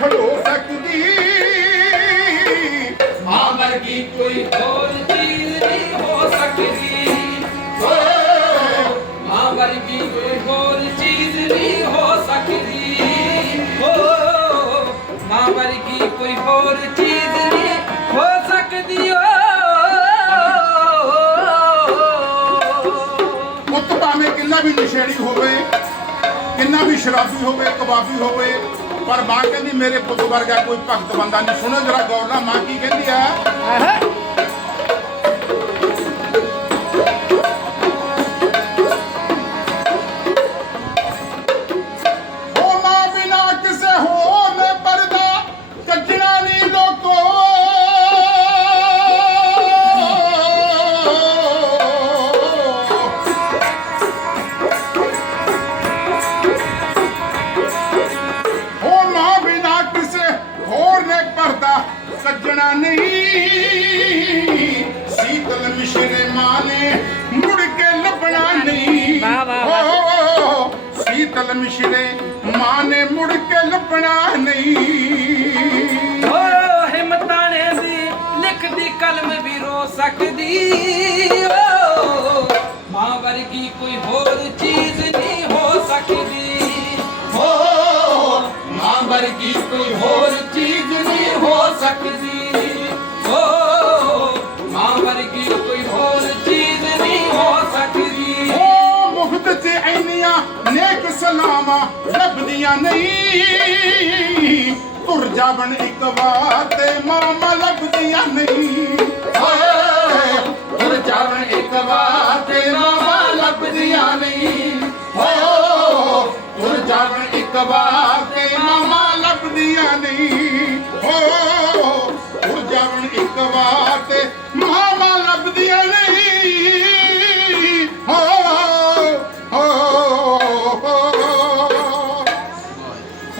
ਖੜੋ ਸਕਦੀ। ਮਾਂ ਵਰਗੀ ਕੋਈ ਹੋਰ ਚੀਜ਼ ਨਹੀਂ ਹੋ ਸਕਦੀ। ਮਾਂ ਵਰਗੀ ਕੋਈ ਹੋਰ ਚੀਜ਼ ਨਹੀਂ ਹੋ ਸਕਦੀ। ਮਾਂ ਵਰਗੀ ਕੋਈ ਹੋਰ ਚੀਜ਼ ਨਹੀਂ ਹੋ ਸਕਦੀ। ਓ। ਪੁੱਤ ਭਾਵੇਂ ਕਿੰਨਾ ਵੀ ਨਸ਼ੇੜੀ ਹੋਵੇ, ਕਿੰਨਾ ਵੀ ਸ਼ਰਾਬੀ ਹੋਵੇ, ਕਬਾਬੀ ਹੋਵੇ ਪਰ ਮਾਂ ਕਹਿੰਦੀ ਮੇਰੇ ਪੁੱਤ ਵਰਗਾ ਕੋਈ ਭਗਤ ਬੰਦਾ ਨਹੀਂ। ਸੁਣੋ ਜਰਾ ਗੌਰ ਨਾਲ, ਮਾਂ ਕੀ ਕਹਿੰਦੀ ਆ ਕੱਢਣਾ ਨਹੀਂ। ਸੀਤਲ ਮਿਸ਼ਰੇ ਮਾਂ ਨੇ ਮੁੜ ਕੇ ਲੱਭਣਾ ਨਹੀਂ। ਵਾਹ, ਵਾਹ, ਸੀਤਲ ਮਿਸ਼ਰੇ ਮਾਂ ਨੇ ਮੁੜ ਕੇ ਲੱਭਣਾ ਨਹੀਂ। ਓ ਹਿੰਮਤਾਣੇ ਦੀ ਲਿਖਦੀ ਕਲਮ ਵੀ ਰੋ ਸਕਦੀ। ਓ ਮਾਂ ਵਰਗੀ ਕੋਈ ਹੋਰ ਚੀਜ਼ ਨਹੀਂ ਹੋ ਸਕਦੀ। ਓ ਮਾਂ ਵਰਗੀ ਕੋਈ ਹੋਰ ਚੀਜ਼ ਹੋ ਸਕਦੀ? ਓ ਮਾਂ ਵਰਗੀ ਕੋਈ ਹੋਰ ਚੀਜ਼ ਨਹੀਂ ਹੋ ਸਕਦੀ। ਓ ਮੁਫਤ ਚ ਐਨੀਆਂ ਨੇਕ ਸਲਾਮਾਂ ਲੱਭਦੀਆਂ ਨਹੀਂ। ਤੁਰ ਜਾਵਣ ਇੱਕ ਵਾਰ ਤੇ ਮਾਮਾ ਲੱਭਦੀਆਂ ਨਹੀਂ। ਓਏ ਤੁਰ ਜਾਵਣ ਇੱਕ ਵਾਰ ਤੇ ਮਾਮਾ ਲੱਭਦੀਆਂ ਨਹੀਂ। ਓ ਤੁਰ ਜਾਵਣ ਇੱਕ ਵਾਰ